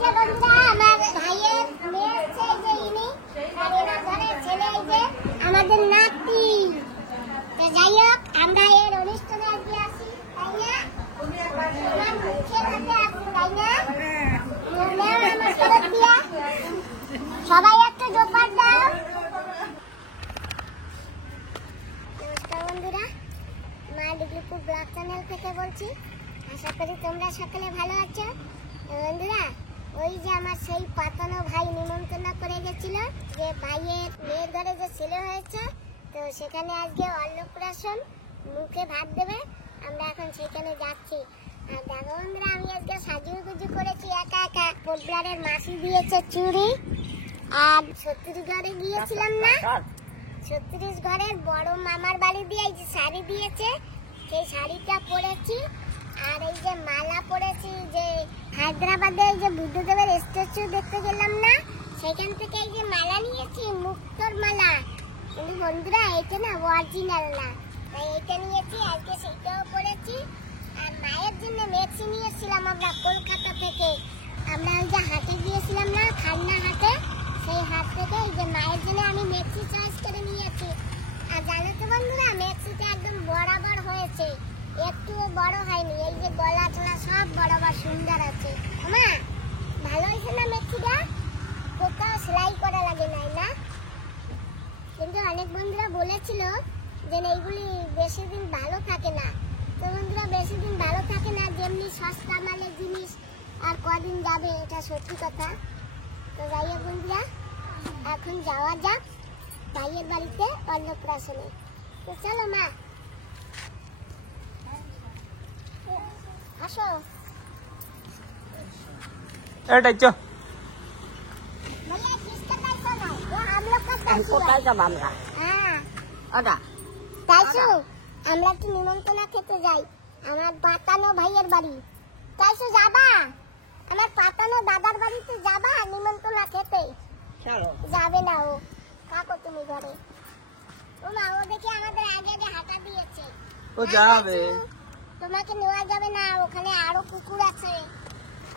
যে বন্ধুরা আমার ভাইয়ের মেয়ে আছে যে ইনি আর এরা ঘরের ছেলে এই যে আমাদের নাতি। তো যাই হোক আমরা এর অনুষ্ঠানে আজকে আসি তাই না? আমার মুখের হাতে আসি তাই না? আমার ফেরত দিয়া সবাই একটা জোপার দাও। নমস্কার বন্ধুরা, মা ডিগ্রিপুর ব্লগ চ্যানেল থেকে বলছি। আশা করি তোমরা সকলে ভালো আছো। বন্ধুরা, ওই যে আমার সেই পাতানো ভাই নিমন্ত্রণ করে গেছিল যে ভাইয়ের মেয়ের ঘরে যে ছেলে হয়েছে, তো সেখানে আজকে অন্নপ্রাশন, মুখে ভাত দেবে। আমরা এখন সেখানে যাচ্ছি। আর দেখো বন্ধুরা, আমি আজকে সাজুগুজু করেছি একা একা। পোলট্রারের মাসি দিয়েছে চুড়ি, আর 36 ঘরে গিয়েছিলাম না, 36 ঘরের বড় মামার বাড়ি দিয়ে এই যে শাড়ি দিয়েছে, সেই শাড়িটা পরেছি। আর এই যে মালা পরেছি, যে হায়দ্রাবাদে এই যে বুদ্ধদেবের স্ট্যাচু দেখতে গেলাম না, সেখান থেকে এই যে মালা নিয়েছি, মুক্তোর মালা। কিন্তু বন্ধুরা এটা না অরিজিনাল না, তাই এটা নিয়েছি। আজকে সেইটাও পরেছি। আর মায়ের জন্য মেক্সি নিয়েছিলাম আমরা কলকাতা থেকে। আমরা ওই যে হাটে গিয়েছিলাম না, খান্না হাটে, সেই হাট থেকে এই যে মায়ের জন্য আমি মেক্সি চয়েস করে নিয়েছি। আর জানো তো বন্ধুরা, মেক্সিটা একদম বরাবর হয়েছে, একটুও বড় হয়নি। এই যে গলা টোলা সব বরাবর সুন্দর আছে। মা ভালো হয়েছে না মেক্সিটা? কোথাও সেলাই করা লাগে নাই না? কিন্তু অনেক বন্ধুরা বলেছিল যে এইগুলি বেশি দিন ভালো থাকে না। তো বন্ধুরা, বেশি দিন ভালো থাকে না, যেমনি সস্তা মালের জিনিস আর কদিন যাবে, এটা সত্যি কথা। তো যাই হোক বন্ধুরা, এখন যাওয়া যাক ভাইয়ের বাড়িতে অন্নপ্রাশনে। তো চলো মা, আসো। एटा चो भैया किसका पैसा ना, वो हम लोग का पैसा हमको कैसा मामला हाँ अदा তাইছো আমরা কি নিমন্ত্রণ খেতে যাই আমার পাতানো ভাইয়ের বাড়ি। তাইছো যাবা আমার পাতানো দাদার বাড়িতে, যাবা নিমন্ত্রণ খেতে? चलो যাবে না ও, কাকো তুমি ঘরে। ও মা, ও দেখে আমাদের আগে আগে হাঁটা দিয়েছে। ও যাবে, তোমাকে নেওয়া যাবে না, ওখানে আরো কুকুর আছে,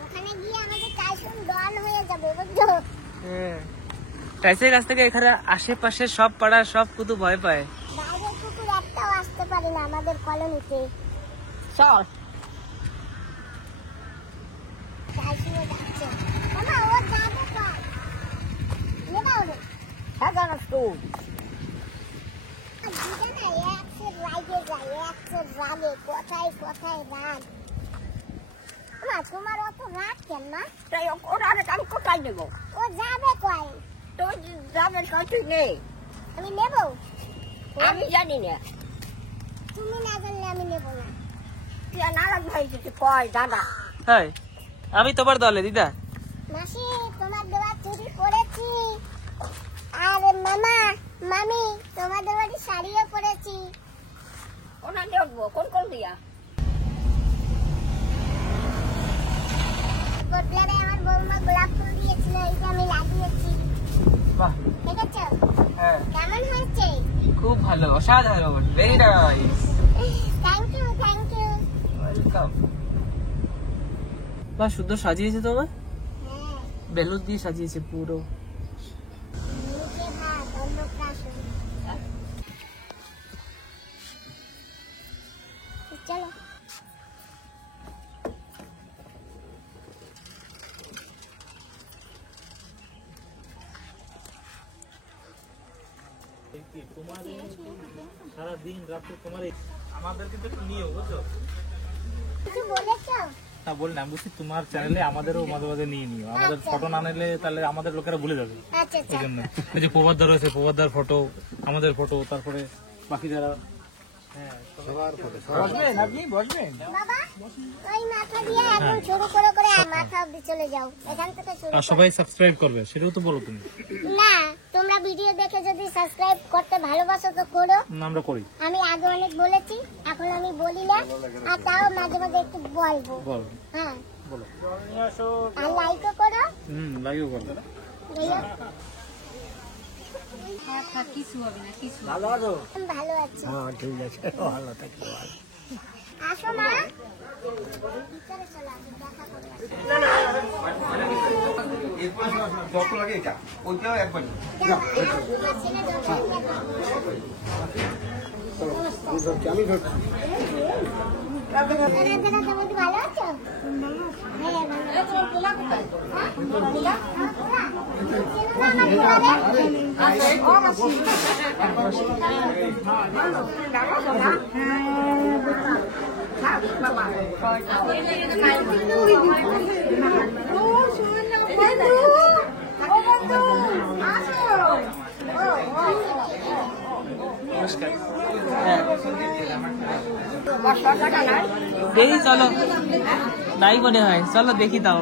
ওখানে গিয়ে আমাদের টাইসন ডন হয়ে যাবে বুঝছো। টাইসের কাছ থেকে এখানে আশেপাশে সব পাড়ার সব কুতু ভয় পায়। বাইরের কুকুর একটাও আসতে পারে না আমাদের কলোনিতে। चल টাইসনও যাচ্ছে। মামা ও যাবে কই? নেবা ওরে। हैगा ना तू আর দিদা না একশো রাগে যায়, একশো রাগে, কোথায় কোথায় রাগ। মা তোমার অত রাগ কেন মা? তাই ওরা আমি কোথায় নেব? ও যাবে কই? তো যাবে তুই নে, আমি নেব? আমি জানি না। তুমি না জানলে আমি নেব না। তুই নারাজ হয়েছে তুই কয় দাদা। হ্যাঁ, আমি তোমার দলে দিদা। মাসি তোমার দেওয়া চুরি পরেছি, আর মামা মামি তোমাদের বাড়ি শাড়িও পরেছি। ওনা দেখবো কোন কোন দিয়া কোটলারে আমার বৌমা গোলাপ ফুল দিয়েছিল, এইটা আমি লাগিয়েছি। বাহ, দেখেছো হ্যাঁ কেমন হয়েছে? খুব ভালো, অসাধারণ, very nice, thank you thank you. Welcome. বাহ, সুন্দর সাজিয়েছে তোমার, হ্যাঁ, বেলুন দিয়ে সাজিয়েছে পুরো। মুখে ভাত অন্নপ্রাশন। চলো সারা দিন রাতে তোমার আমাদের কিন্তু একটু নিয়ে বুঝছো কিছু বলেছো? না বলি না, বুঝছি তোমার চ্যানেলে আমাদেরও মাঝে মাঝে নিয়ে নিও, আমাদের ফটো না নিলে তাহলে আমাদের লোকেরা ভুলে যাবে। আচ্ছা এই আচ্ছা। জন্য এই যে প্রবাদদার রয়েছে, প্রবাদদার ফটো, আমাদের ফটো, তারপরে বাকি যারা বসবেন, আপনি বসবেন। বাবা ওই মাথা দিয়ে এখন শুরু করে করে মাথা অবধি চলে যাও, এখান থেকে শুরু আর করো। সবাই সাবস্ক্রাইব করবে, সেটাও তো বলো তুমি। না, তোমরা ভিডিও দেখে যদি সাবস্ক্রাইব করতে ভালোবাসো তো করো। না, আমরা করি, আমি আগে অনেক বলেছি, এখন আমি বলি না, আর তাও মাঝে মাঝে একটু বলবো। বলো হ্যাঁ, বলো। আর লাইকও করো। লাগিও করো। ভাইয়া ভালো আছো? ভালো আছি। হ্যাঁ ঠিক আছে, ভালো থাকি। আসো মা, ভিতরে চলো, আমি দেখা করবো। যত লাগে এটা ওইটাও একবার আমি ধরছি ভালো আছো? নমস্কার। দেখি চলো, নাই মনে হয়, চলো দেখি তাও।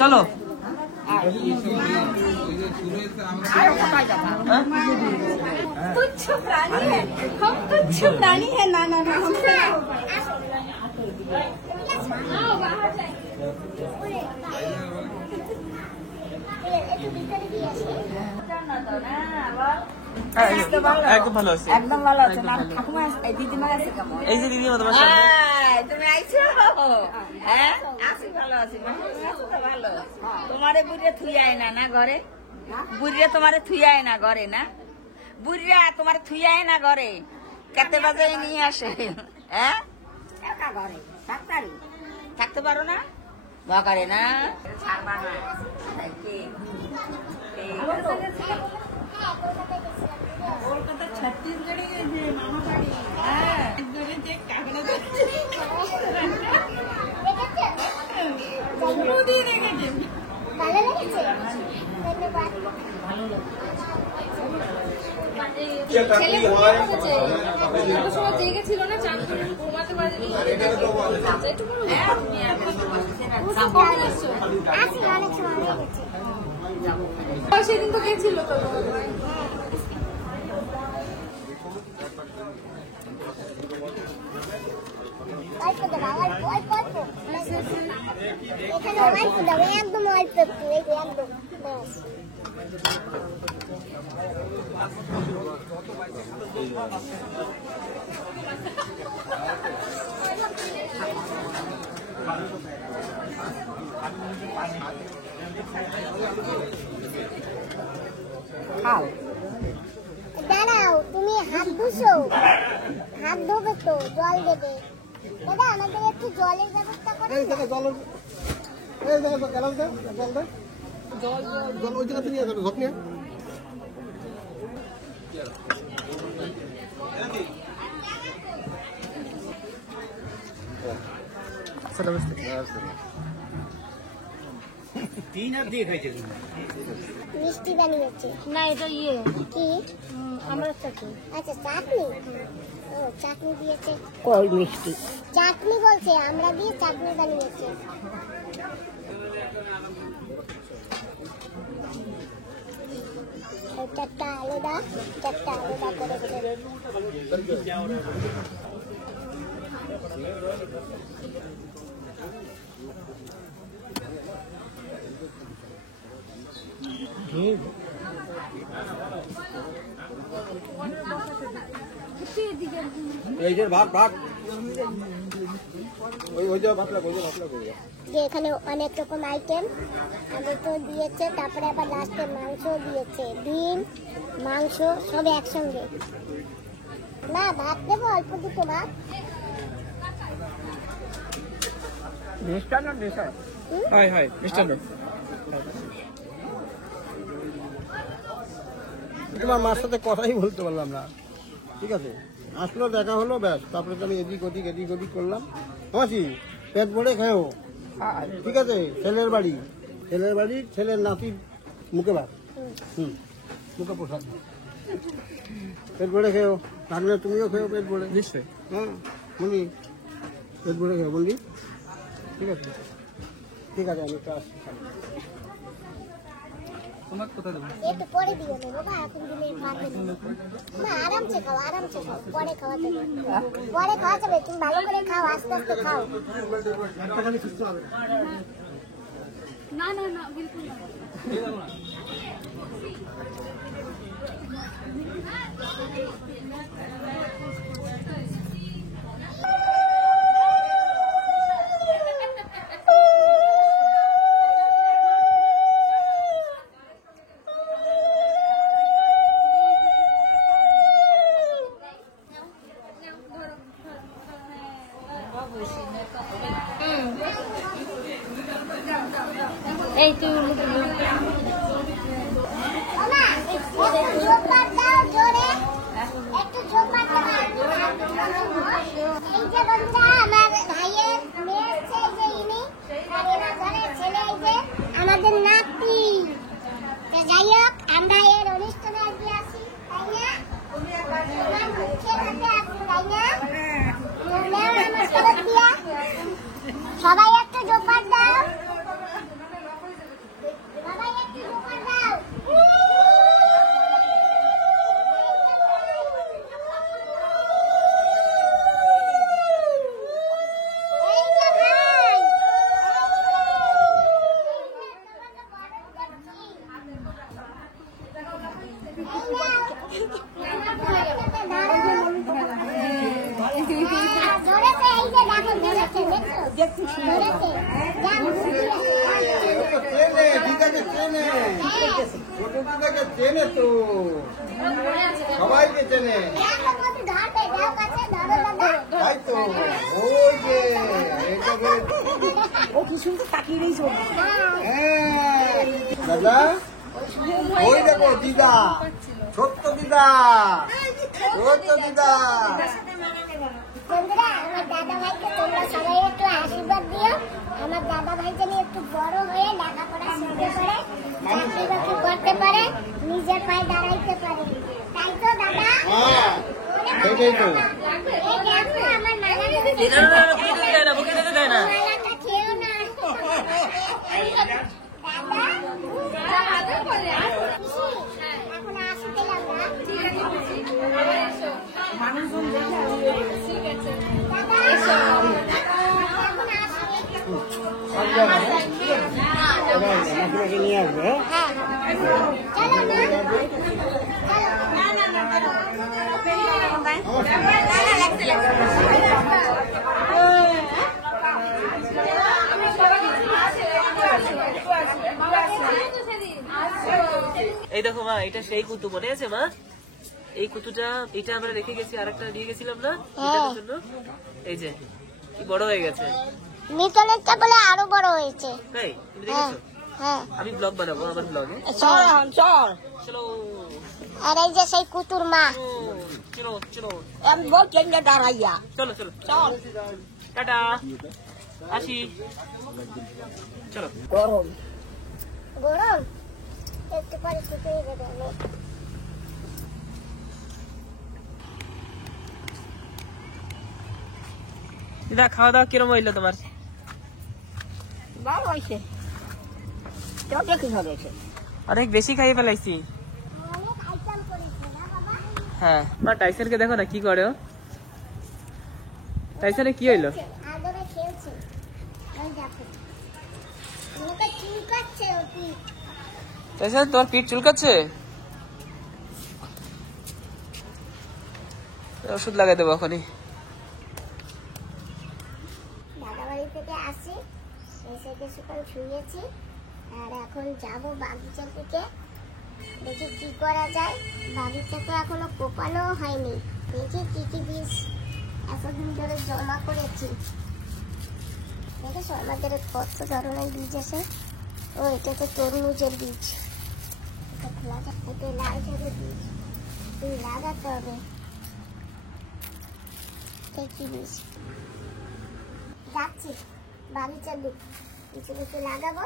চলো तुच्छ प्राणी है हम, तुच्छ प्राणी है। ना ना ना हमसे একদম ভালো আছে, একদম ভালো আছে। না ঠাকুমা দিদিমা আছে কেমন? এই যে দিদি তোমার সামনে। তুমি আইছো? হ্যাঁ আছি, ভালো আছি। ভালো। তোমারে বুড়িয়ে থুই আয় না না ঘরে? বুড়িয়ে তোমারে থুই আয় না ঘরে? না বুড়িয়া তোমারে থুই আয় না ঘরে? কেতে বাজে নিয়ে আসে? হ্যাঁ ঘরে থাকতে পারো না? করে না ছাড়বা না। কলকাতা ছত্তিশগড়ে যে মামা বাড়ি, হ্যাঁ যে কাকড়া ভালো লেগেছে? ধন্যবাদ। সেদিন তো গেছিল তো। একদম অল্প একটু, একদম ব্যাস। দাঁড়াও, তুমি হাত ধুছো? হাত ধোবে তো, জল দেবে। দাদা আমাদের একটু জলের ব্যবস্থা করে এই জায়গা জল, এই জায়গা গ্লাস দাও, জল দাও, জল জল ওই জায়গাতে নিয়ে যাবে ঘট নিয়ে। মিষ্টি বানিয়েছে না এটা ইয়ে কি? আমরা চাকরি। আচ্ছা চাটনি, ও চাটনি দিয়েছে। কই মিষ্টি চাটনি বলছে, আমরা দিয়ে চাটনি বানিয়েছে। চারটা আলাদা, চারটা আলাদা করেছে। এই যে ভাত ভাত ওই যে ভাত লাগবে, ওই যে ভাত লাগবে। যে এখানে অনেক রকম আইটেম আগে তো দিয়েছে, তারপরে আবার লাস্টে মাংস দিয়েছে, ডিম মাংস সব একসঙ্গে। না ভাত দেবো, অল্প দুটো ভাত। হয় হয় মিষ্টান্ন। তোমার মার সাথে কথাই বলতে পারলাম না, ঠিক আছে? আসলো, দেখা হলো, ব্যাস। তারপরে তো আমি এদিক ওদিক করলাম। মাসি পেট ভরে খেয়েও, ঠিক আছে? ছেলের বাড়ি, ছেলের নাতির মুখে ভাত, মুখে প্রসাদ। পেট ভরে খেয়েও, থাকলে তুমিও খেয়েও পেট ভরে। নিশ্চয়ই। হ্যাঁ বলি, পেট ভরে খেয়েও বললি, ঠিক আছে? ঠিক আছে, আমি একটু আসছি। তোমার কোথায় দেবো? একটু পরে দিয়ে নেবো বা এখন দিলে ভাত দেবো না। আরামসে খাও, আরামসে খাও, পরে খাওয়া যাবে, পরে খাওয়া যাবে। তুমি ভালো করে খাও, আস্তে আস্তে খাও। না না না বিলকুল না। এই তুই উল্টো ওমা একটু জোপার দাও জোরে একটু জোপার দাও এই যে বন্ধুরা আমার ভাইয়ের মেয়ে হচ্ছে এই যে ইনি আর এনার ঘরের ছেলে এই যে আমাদের নাতি। তো যাই হোক আমরা এর অনুষ্ঠানে আজকে আসি তাই না আমার মুখের হাতে আসি তাই না নাও আমার শরৎ দিয়া সবাই একটু জোপার দাও সবাই একটু জোপার দাও এই যে ভাই ধরেছে এই যে দেখো ধরেছে দেখছো ধরেছে ট্রেনে ঠিক আছে ট্রেনে ছোট দিদাকে চেনে তো সবাইকে চেনে তাই তো ওই যে ও কি শুনতে তাকিয়ে রয়েছে দাদা ওই দেখো দিদা ছোট্ট দিদা ছোট্ট দিদা বন্ধুরা আমার দাদা ভাইকে তোমরা সবাই একটু আশীর্বাদ দিও আমার দাদা ভাই যেন একটু বড় হয়ে লেখাপড়া শিখতে পারে চাকরি বাকরি করতে পারে নিজের পায়ে দাঁড়াইতে পারে তাই তো দাদা হ্যাঁ সেটাই তো এই দেখো আমার মালা বুকে দিতে দেয় না মালাটা খেয়েও না এখন আসতে লাগলাম নাকি নিয়ে আসবে এই দেখো মা এটা সেই কুতু মনে আছে মা এই কুতুটা এটা আমরা রেখে গেছি আরেকটা নিয়ে গেছিলাম না এটার জন্য এই যে কি বড় হয়ে গেছে নিতলেরটা বলে আরো বড় হয়েছে তাই তুমি দেখেছো হ্যাঁ আমি ব্লগ বানাবো আমার ব্লগে চল চল চলো আর এই যে সেই কুতুর মা চলো চলো আমি বলছেন যে দাঁড়াইয়া চলো চলো চল টাটা আসি চলো গরম গরম একটু পরে শুকিয়ে যাবে দিদা খাওয়া দাওয়া কিরম হইলো তোমার ভালো হয়েছে তোকে কি হয়েছে অনেক বেশি খাইয়ে ফেলাইছি অনেক আইটেম করেছে না বাবা হ্যাঁ মা টাইসানকে দেখো না কি করে ও টাইসানে কি হইলো আদরে খেলছে ওই দেখো আমাকে চুলকাচ্ছে ওটি টাইসান তোমার পিঠ চুলকাচ্ছে ওষুধ লাগাই দেবো এখনই দাদা বাড়ি থেকে আসি এসে কিছুক্ষণ শুয়েছি আর এখন যাব বাগিচার দিকে দেখি কি করা যায় বাগিচা তো এখনো কোপানো হয়নি দেখি কি কি বীজ এতদিন ধরে জমা করেছি দেখেছো আমাদের কত ধরনের বীজ আছে ও এটা তো তরমুজের বীজ এটা খোলা যায় এটা লাল শাকের বীজ তুই লাগাতে হবে কি বীজ যাচ্ছি বাগিচার দিক কিছু কিছু লাগাবো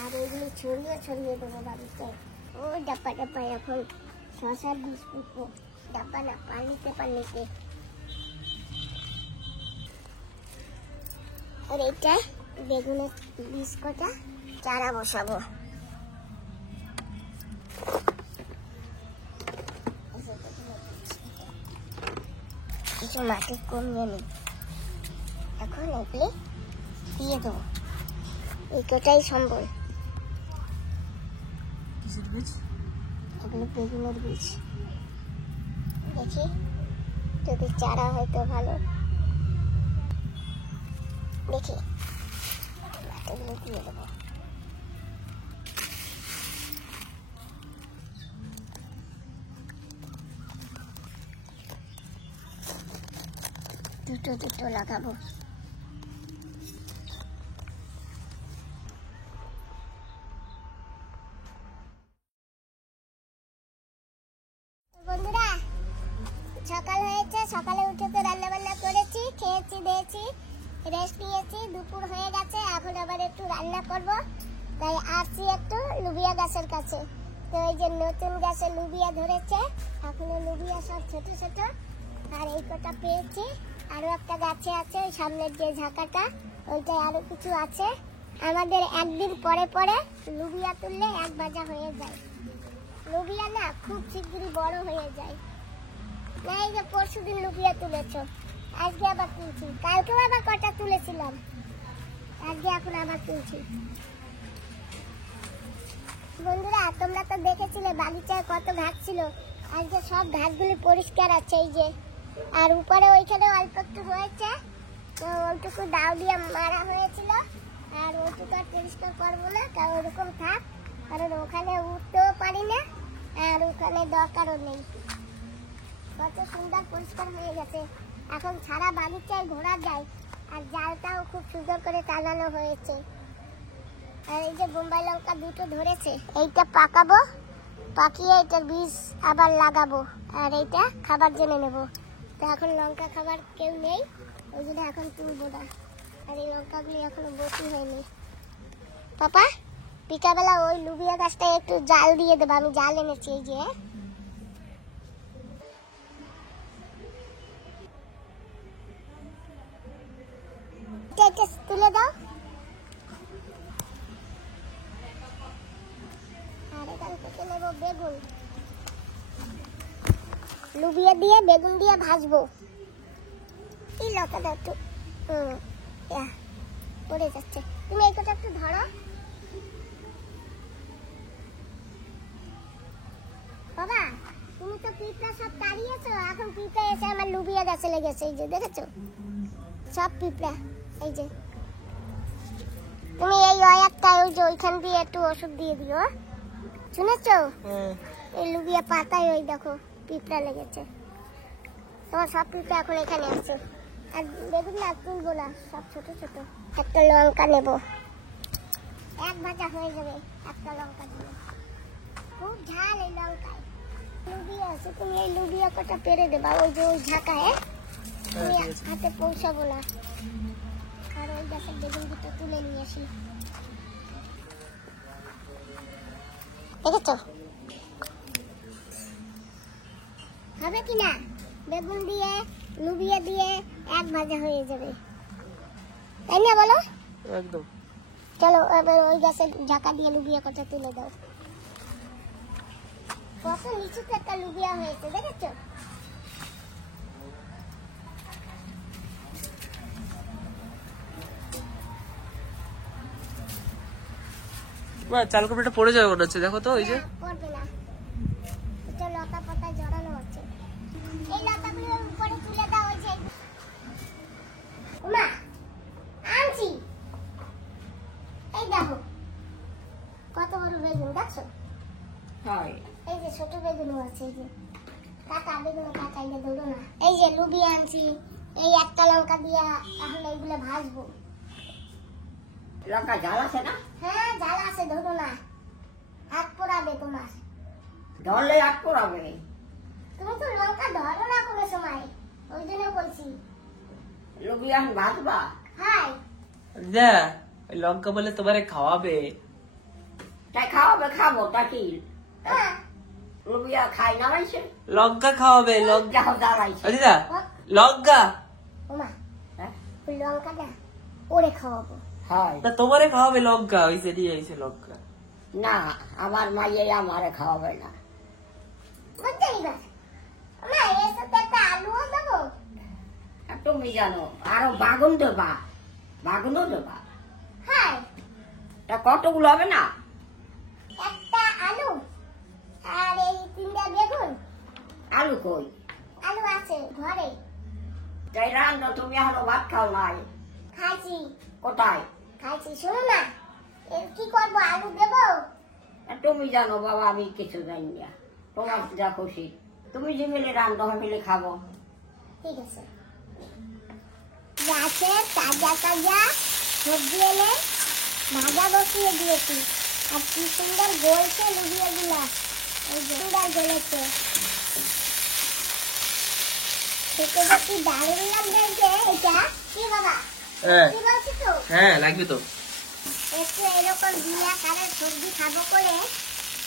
আর ওইগুলো ছড়িয়ে ছড়িয়ে দেবো বাগিচায় ও ডাব্বা ডাব্বা এখন শশার বীজ পুঁতবো ডাব্বা না পানিতে পানিতে আর এইটা বেগুনের বীজ কটা চারা বসাবো কিছু মাটি কমিয়ে নিই এখন এগুলি দিয়ে দেবো এইটাই সম্বল এগুলো বেগুনের বীজ দেখি যদি চারা হয়তো ভালো দেখি মাটিগুলো দিয়ে দেবো দুটো দুটো লাগাবো হয়েছে, সকালে উঠে তো রান্না বান্না করেছি, খেয়েছি দিয়েছি, রেস্ট নিয়েছি, দুপুর হয়ে গেছে, এখন আবার একটু রান্না করব। তাই আসছি একটু লুবিয়া গাছের কাছে। তো এই যে নতুন গাছে লুবিয়া ধরেছে, এখনো লুবিয়া সব ছোট ছোট। আর এই কটা পেয়েছি, আরো একটা গাছে আছে ওই সামনের যে ঝাঁকাটা, ওইটাই আরো কিছু আছে। আমাদের একদিন পরে পরে লুবিয়া তুললে এক ভাজা হয়ে যায়। লুবিয়া না খুব শিগগিরই বড় হয়ে যায়। না এই যে পরশুদিন লুবিয়া তুলেছো, আজকে আবার তুলছি, কালকেও আবার কটা তুলেছিলাম, আজকে এখন আবার তুলছি। বন্ধুরা তোমরা তো দেখেছিলে বাগিচায় কত ঘাস ছিল, আজকে সব ঘাসগুলি পরিষ্কার আছে এই যে। আর উপরে ওইখানে অল্প একটু রয়েছে, তো ওইটুকু দাও দিয়ে মারা হয়েছিল, আর ওইটুকু আর পরিষ্কার করবো না, কারণ ওরকম থাক, কারণ ওখানে উঠতেও পারি না, আর ওখানে দরকারও নেই। কত সুন্দর পরিষ্কার হয়ে গেছে, এখন সারা বাগিচায় ঘোরা যায়। আর জালটাও খুব সুন্দর করে টানানো হয়েছে। আর এই যে বোম্বাই লঙ্কা দুটো ধরেছে, এইটা পাকাবো, পাকিয়ে এটার বীজ আবার লাগাবো, আর এইটা খাবার জন্য নেব। তো এখন লঙ্কা খাবার কেউ নেই, ওই জন্য এখন তুলবো না। আর এই লঙ্কাগুলি এখনো বসি হয়নি। পাপা বিকাবেলা ওই লুবিয়া গাছটা একটু জাল দিয়ে দেবো, আমি জাল এনেছি এই যে। এটা তুলে দাও। আর এখান থেকে নেবো বেগুন, লুবিয়া দিয়ে বেগুন দিয়ে ভাজবো। এই লঙ্কাটা একটু পড়ে যাচ্ছে, তুমি এই কটা একটু ধরো। বাবা তুমি তো পিঁপড়া সব তাড়িয়েছো, এখন পিঁপড়া এসে আমার লুবিয়া গাছে লেগেছে, এই যে দেখেছো সব পিঁপড়া। এই যে তুমি এই একটা ওই যে ওইখান দিয়ে একটু ওষুধ দিয়ে দিও, শুনেছো? এই লুবিয়া পাতায় ওই দেখো পিঁপড়া লেগেছে, তোমার সব পিঁপড়া এখন এখানে আছে। আর বেগুন না তুলবো না, সব ছোট ছোট। একটা লঙ্কা নেব, এক ভাজা হয়ে যাবে একটা লঙ্কা দিয়ে, খুব ঝাল এই লঙ্কায়। লুবিয়া আছে, তুমি এই লুবিয়া কটা পেরে দেবা ওই যে ওই ঝাঁকায়, তুমি হাতে পৌঁছাবো না। আর ওই গাছের বেগুন দুটো তুলে নিয়ে আসি, দেখেছো হবে কিনা? বেগুন দিয়ে লুবিয়া দিয়ে এক ভাজা হয়ে যাবে, তাই না বলো? একদম। চলো এবার ওই গাছের ঝাঁকা দিয়ে লুবিয়া কটা তুলে দাও। কত নিচুতে একটা লুবিয়া হয়েছে দেখেছো? চাল কাপড়টা পড়ে যাবে মনে হচ্ছে, দেখো তো ওই যে। পড়বে না, এটা লতা পাতায় জড়ানো আছে। এই লতাগুলো উপরে তুলে দাও। ওই যে মা আনছি, এই দেখো কত বড় বেগুন দেখছো? এই যে ছোট বেগুনও আছে, এই যে কাকা বেগুন কাকাইলে ধরো না। এই যে লুবিয়া আনছি, এই একটা লঙ্কা দিয়া এখন এইগুলো ভাজবো। লঙ্কা ঝাল আছে না? হ্যাঁ ঝাল আছে, ধরো না, হাত পোড়াবে তোমার। ধরলে হাত পোড়াবে। তুমি তো লঙ্কা ধরো না কোনো সময়, ওই জন্য বলছি। লুবিয়া ভাজবা? হাই যা ওই লঙ্কা বলে তোমারে খাওয়াবে। তাই খাওয়াবে, খাবো তা কি? হ্যাঁ লুবিয়া খাই না মাইছে? লঙ্কা খাওয়াবে, লঙ্কা। যাও দাঁড়াইছে। অদিদা লঙ্কা ওমা হ্যাঁ? ওই লঙ্কাটা ওরে খাওয়াবো। হয় না, তোমারে খাওয়াবে লঙ্কা, ওই যে নিয়ে আইছে লঙ্কা। না, আমার মাইয়ে আমারে খাওয়াবে না। বুঝতেই পার মা, এর সাথে একটা আলুও দেবো। আর তুমি জানো আরো বাগুন দেবা, বাগুনও দেবা। হ্যাঁ তা কতগুলো হবে না? একটা আলু আর এই তিনটা বেগুন। আলু কই? আলু আছে ঘরে, তাই রান্না তুমি এখনো ভাত খাও নাই? খাইছি কোথায়? খাইছি। শোনো না, এর কি করবো, আলু দেবো? আর তুমি জানো বাবা, আমি কিছু জানি না, তোমার যা খুশি। তুমি যে মিলে রান্না মিলে খাবো। ঠিক আছে। গাছে তাজা তাজা সবজি এনে ভাজা বসিয়ে দিয়েছি, আর কি সুন্দর গলছে লুবিয়া গুলা, এই যে সুন্দর গলেছে। খেতে দেখি দারুণ লাগছে এটা। কি বাবা? হ্যাঁ কি বলছি তো? হ্যাঁ লাগবে তো। একটু এরকম বিনা সারের সবজি খাবো করে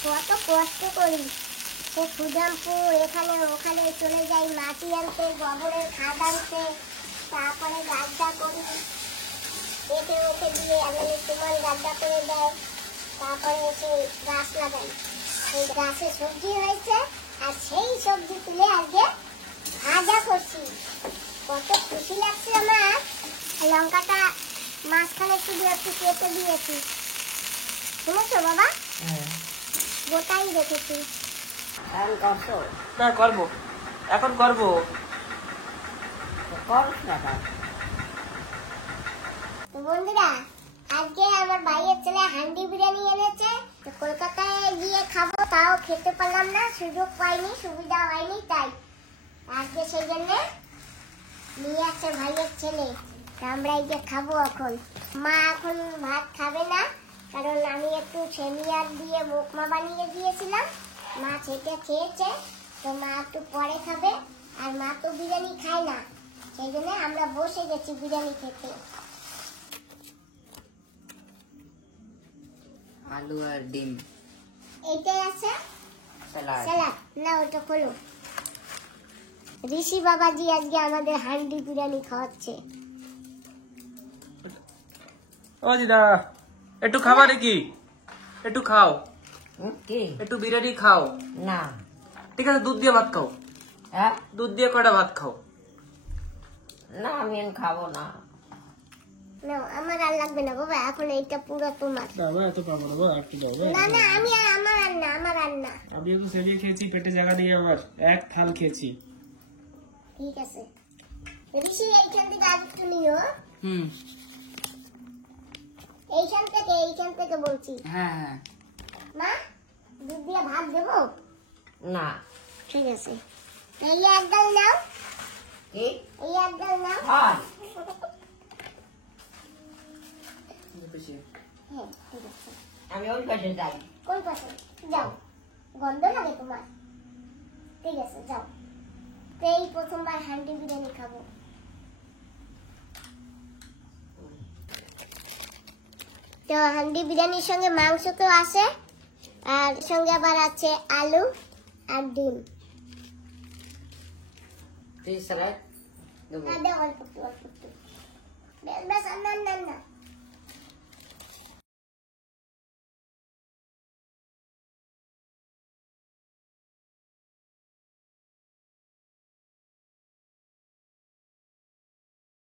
কত কষ্ট করি। সে সুজামপুর এখানে ওখানে চলে যাই মাটি আনতে, গোবরের খাদ আনতে, তারপরে গাড্ডা করি, এঁকে ওকে দিয়ে এমন তোমার গাড্ডা করে দেয়, তারপরে এসে গাছ লাগাই। সেই গাছে সবজি হয়েছে আর সেই সবজি তুলে আজকে ভাজা করছি। কত খুশি লাগছে আমার। লঙ্কাটা মাঝখানে শুধু একটু কেটে দিয়েছি, শুনেছো বাবা? গোটাই রেখেছি। না করবো, এখন করবো। তো বন্ধুরা, আজকে আমার ভাইয়ের ছেলে হান্ডি বিরিয়ানি এনেছে। তো কলকাতায় গিয়ে খাবো, তাও খেতে পারলাম না, সুযোগ পাইনি, সুবিধা হয়নি, তাই আজকে সেই জন্য নিয়ে আসছে ভাইয়ের ছেলে। তো আমরা এই যে খাবো এখন। মা এখন ভাত খাবে না, কারণ আমি একটু সেমিয়ার দিয়ে বোকমা বানিয়ে দিয়েছিলাম। মা সেটা খেয়েছে, তো মা একটু পরে খাবে। আর মা তো বিরিয়ানি খায় না, সেই জন্য আমরা বসে গেছি বিরিয়ানি খেতে। আলু আর ডিম এইটাই আছে স্যালাড। স্যালাড। না ওটা খোলো। ঋষি বাবাজি আজকে আমাদের হান্ডি বিরিয়ানি খাওয়াচ্ছে। ও দিদা, একটু খাবা নাকি? একটু খাও, কি? একটু বিরিয়ানি খাও। না। ঠিক আছে, দুধ দিয়ে ভাত খাও, হ্যাঁ? দুধ দিয়ে কটা ভাত খাও। না, আমি খাবো না। না আমার আর লাগবে না বাবা, এখন এইটা পুরো তোমার। বাবা এত পাবো না বাবা, একটু দাও বাবা। না না, আমি আমার রান্না, আমার রান্না। আমিও তো সেমিয়ে খেয়েছি, পেটে জায়গা নেই আমার, এক থাল খেয়েছি। ঠিক আছে ঋষি, এইখান থেকে আর একটু নিও। এইখান থেকে বলছি। হ্যাঁ। মা, দুধ দিয়ে ভাত দেবো? না। ঠিক আছে, এই এক ডাল নাও, কি? এই এক ডাল নাও। হয়। হ্যাঁ ঠিক আছে। আমি ওই পাশে যাই। কোন পাশে? যাও, গন্ধ লাগে তোমার। ঠিক আছে যাও। তো এই প্রথমবার হান্ডি বিরিয়ানি খাবো। তো হান্ডি বিরিয়ানির সঙ্গে মাংস তো আছে, আর সঙ্গে আবার আছে আলু আর ডিম। তুই স্যালাড দেবো? না, দাও অল্প একটু, অল্প একটু। ব্যাস, আর না না না।